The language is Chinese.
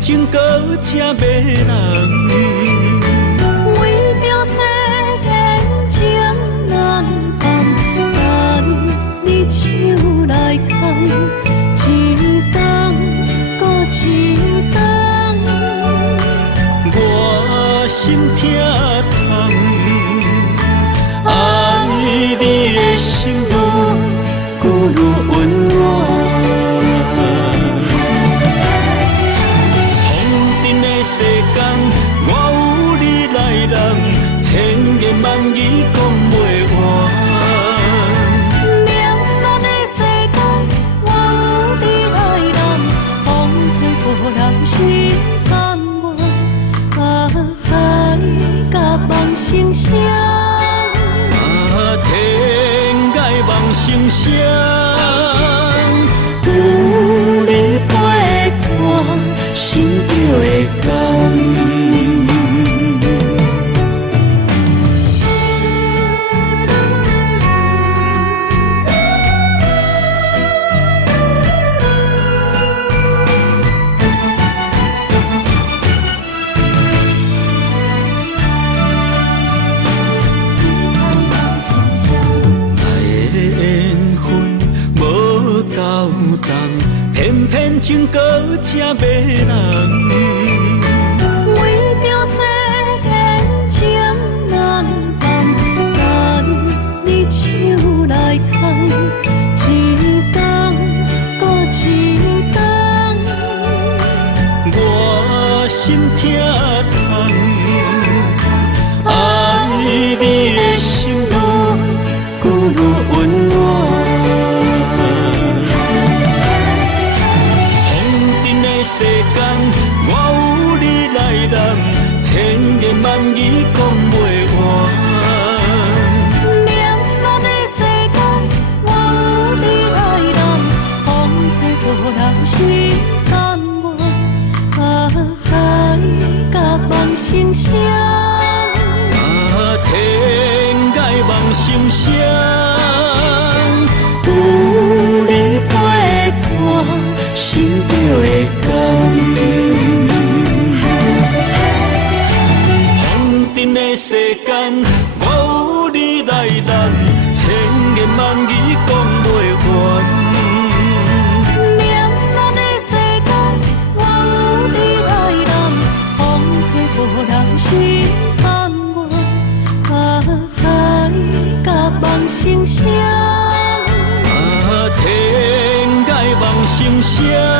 情搁这迷人，为着世间情难放，等你手来牵，一冬搁一冬，我心痛痛，爱你的心愈愈温暖。世间，我有你来人，千言万语讲袂完。渺茫的世间，我有你来人，风吹无人心甘愿，海甲梦成双，天涯梦成双，有你陪伴，心就会甘。偏偏情搁这迷人，为着世间情难放，等你手来牵，一冬搁一冬，我心痛痛，爱你的心愈愈温暖。世间，我有你来人，千言万语讲袂完。渺茫的世间，我有你来人，风吹无人心甘愿，海甲梦成双，天涯梦成双，有你陪伴，心就会甘。世间，我有你来人，千言万语讲袂完。渺茫的世间，我有你来人，风吹无人心甘愿，海甲梦成双，天涯梦成双。